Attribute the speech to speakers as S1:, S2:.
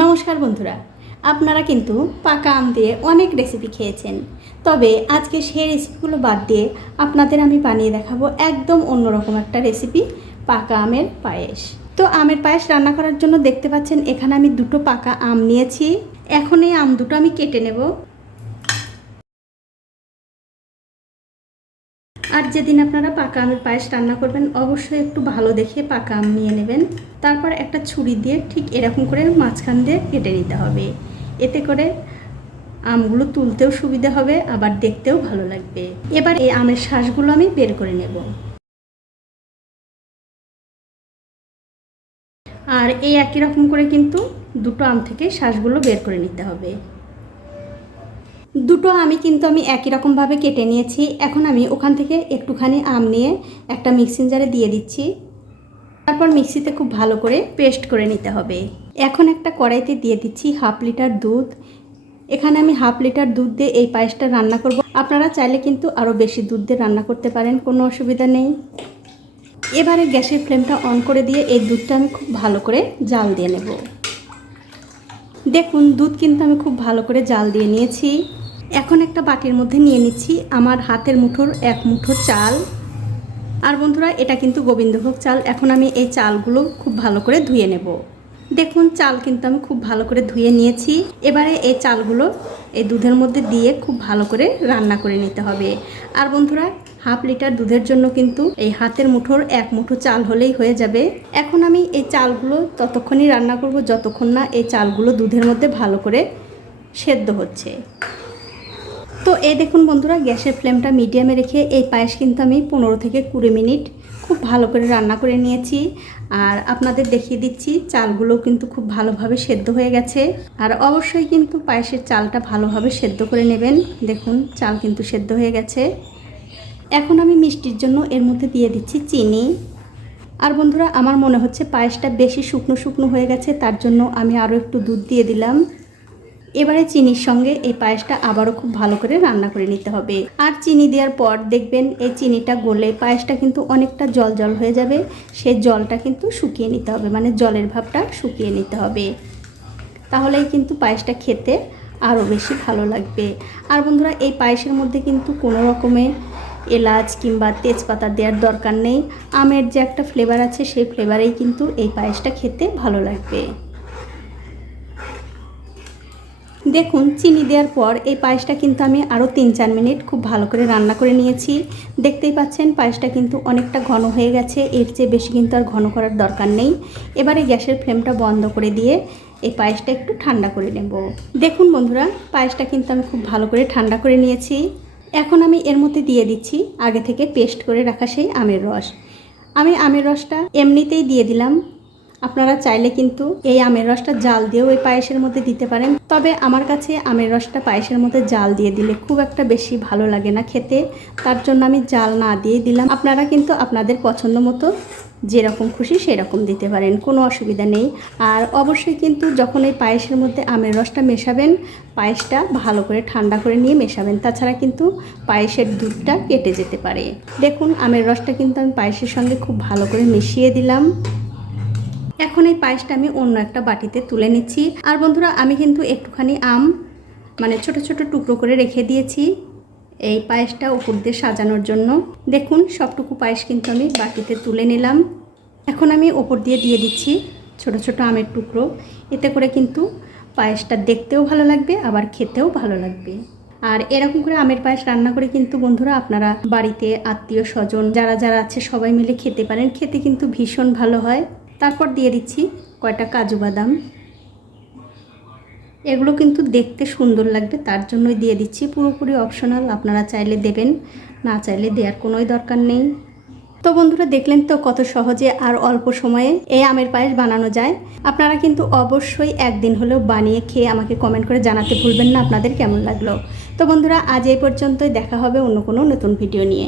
S1: নমস্কার বন্ধুরা, আপনারা কিন্তু পাকা আম দিয়ে অনেক রেসিপি খেয়েছেন। তবে আজকে সেই রেসিপিগুলো বাদ দিয়ে আপনাদের আমি বানিয়ে দেখাবো একদম অন্যরকম একটা রেসিপি পাকা আমের পায়েস। তো আমের পায়েস রান্না করার জন্য দেখতে পাচ্ছেন, এখানে আমি দুটো পাকা আম নিয়েছি। এখন এই আম দুটো আমি কেটে নেব। আর যেদিন আপনারা পাকা আমের পায়েস রান্না করবেন, অবশ্যই একটু ভালো দেখে পাকা আম নিয়ে নেবেন। তারপর একটা ছুরি দিয়ে ঠিক এরকম করে মাঝখান দিয়ে কেটে নিতে হবে। এতে করে আমগুলো তুলতেও সুবিধা হবে, আবার দেখতেও ভালো লাগবে। এবার এই আমের শ্বাসগুলো আমি বের করে নেব। আর এই একই রকম করে কিন্তু দুটো আম থেকে শ্বাসগুলো বের করে নিতে হবে। দুটো আমি কিন্তু আমি একই রকমভাবে কেটে নিয়েছি। এখন আমি ওখান থেকে একটুখানি আম নিয়ে একটা মিক্সিং জারে দিয়ে দিচ্ছি। তারপর মিক্সিতে খুব ভালো করে পেস্ট করে নিতে হবে। এখন একটা কড়াইতে দিয়ে দিচ্ছি হাফ লিটার দুধ। এখানে আমি হাফ লিটার দুধ দিয়ে এই পায়েসটা রান্না করব। আপনারা চাইলে কিন্তু আরও বেশি দুধ দিয়ে রান্না করতে পারেন, কোনো অসুবিধা নেই। এবারে গ্যাসের ফ্লেমটা অন করে দিয়ে এই দুধটা আমি খুব ভালো করে জাল দিয়ে নেব। দেখুন, দুধ কিন্তু আমি খুব ভালো করে জাল দিয়ে নিয়েছি। এখন একটা বাটির মধ্যে নিয়ে নিচ্ছি আমার হাতের মুঠোর এক মুঠো চাল। আর বন্ধুরা, এটা কিন্তু গোবিন্দভোগ চাল। এখন আমি এই চালগুলো খুব ভালো করে ধুয়ে নেব। দেখুন, চাল কিন্তু আমি খুব ভালো করে ধুয়ে নিয়েছি। এবারে এই চালগুলো এই দুধের মধ্যে দিয়ে খুব ভালো করে রান্না করে নিতে হবে। আর বন্ধুরা, হাফ লিটার দুধের জন্য কিন্তু এই হাতের মুঠোর এক মুঠো চাল হলেই হয়ে যাবে। এখন আমি এই চালগুলো ততক্ষণই রান্না করব, যতক্ষণ না এই চালগুলো দুধের মধ্যে ভালো করে সেদ্ধ হচ্ছে। তো এই দেখুন বন্ধুরা, গ্যাসের ফ্লেমটা মিডিয়ামে রেখে এই পায়েস কিন্তু আমি পনেরো থেকে কুড়ি মিনিট খুব ভালো করে রান্না করে নিয়েছি। আর আপনাদের দেখিয়ে দিচ্ছি চালগুলো কিন্তু খুব ভালোভাবে সেদ্ধ হয়ে গেছে। আর অবশ্যই কিন্তু পায়েসের চালটা ভালোভাবে সেদ্ধ করে নেবেন। দেখুন, চাল কিন্তু সেদ্ধ হয়ে গেছে। এখন আমি মিষ্টির জন্য এর মধ্যে দিয়ে দিচ্ছি চিনি। আর বন্ধুরা, আমার মনে হচ্ছে পায়েসটা বেশি শুকনো শুকনো হয়ে গেছে, তার জন্য আমি আরও একটু দুধ দিয়ে দিলাম। এবারে চিনির সঙ্গে এই পায়েসটা আবারও খুব ভালো করে রান্না করে নিতে হবে। আর চিনি দেওয়ার পর দেখবেন এই চিনিটা গলে পায়েসটা কিন্তু অনেকটা জল জল হয়ে যাবে সেই জলটা কিন্তু শুকিয়ে নিতে হবে মানে জলের ভাবটা শুকিয়ে নিতে হবে। তাহলেই কিন্তু পায়েসটা খেতে আরও বেশি ভালো লাগবে। আর বন্ধুরা, এই পায়েসের মধ্যে কিন্তু কোনো রকমের এলাচ কিংবা তেজপাতা দেওয়ার দরকার নেই। আমের যে একটা ফ্লেভার আছে, সেই ফ্লেভারেই কিন্তু এই পায়েসটা খেতে ভালো লাগবে। দেখুন, চিনি দেওয়ার পর এই পায়েসটা কিন্তু আমি আরও তিন চার মিনিট খুব ভালো করে রান্না করে নিয়েছি। দেখতেই পাচ্ছেন, পায়েসটা কিন্তু অনেকটা ঘন হয়ে গেছে, এর চেয়ে বেশি কিন্তু আর ঘন করার দরকার নেই। এবারে গ্যাসের ফ্লেমটা বন্ধ করে দিয়ে এই পায়েসটা একটু ঠান্ডা করে নেব। দেখুন বন্ধুরা, পায়েসটা কিন্তু আমি খুব ভালো করে ঠান্ডা করে নিয়েছি। এখন আমি এর মধ্যে দিয়ে দিচ্ছি আগে থেকে পেস্ট করে রাখা সেই আমের রস। আমি আমের রসটা এমনিতেই দিয়ে দিলাম। আপনারা চাইলে কিন্তু এই আমের রসটা জাল দিয়েও এই পায়েসের মধ্যে দিতে পারেন। তবে আমার কাছে আমের রসটা পায়েসের মধ্যে জাল দিয়ে দিলে খুব একটা বেশি ভালো লাগে না খেতে। তার জন্য আমি জাল না দিয়ে দিলাম। আপনারা কিন্তু আপনাদের পছন্দ মতো যেরকম খুশি সেরকম দিতে পারেন, কোনো অসুবিধা নেই। আর অবশ্যই কিন্তু যখন এই পায়েসের মধ্যে আমের রসটা মেশাবেন, পায়েসটা ভালো করে ঠান্ডা করে নিয়ে মেশাবেন। তাছাড়া কিন্তু পায়েসের দুধটা কেটে যেতে পারে। দেখুন, আমের রসটা কিন্তু আমি পায়েসের সঙ্গে খুব ভালো করে মিশিয়ে দিলাম। এখন এই পায়েসটা আমি অন্য একটা বাটিতে তুলে নিচ্ছি। আর বন্ধুরা, আমি কিন্তু একটুখানি আম মানে ছোট ছোট টুকরো করে রেখে দিয়েছি এই পায়েসটা উপর দিয়ে সাজানোর জন্য। দেখুন, সবটুকু পায়েস কিন্তু আমি বাটিতে তুলে নিলাম। এখন আমি ওপর দিয়ে দিয়ে দিচ্ছি ছোট ছোট আমের টুকরো। এতে করে কিন্তু পায়েসটা দেখতেও ভালো লাগবে, আবার খেতেও ভালো লাগবে। আর এরকম করে আমের পায়েস রান্না করে কিন্তু বন্ধুরা, আপনারা বাড়িতে, আত্মীয় স্বজন, যারা যারা আছে, সবাই মিলে খেতে পারেন। খেতে কিন্তু ভীষণ ভালো হয়। তারপর দিয়ে দিচ্ছি কয়টা কাজু বাদাম। এগুলো কিন্তু দেখতে সুন্দর লাগবে, তার জন্যই দিয়ে দিচ্ছি। পুরোপুরি অপশনাল আপনারা চাইলে দেবেন, না চাইলে দেওয়ার কোনোই দরকার নেই। তো বন্ধুরা, দেখলেন তো কত সহজে আর অল্প সময়ে এই আমের পায়েস বানানো যায়। আপনারা কিন্তু অবশ্যই একদিন হলেও বানিয়ে খেয়ে আমাকে কমেন্ট করে জানাতে ভুলবেন না আপনাদের কেমন লাগল। তো বন্ধুরা, আজ এই পর্যন্তই, দেখা হবে অন্য কোনো নতুন ভিডিও নিয়ে।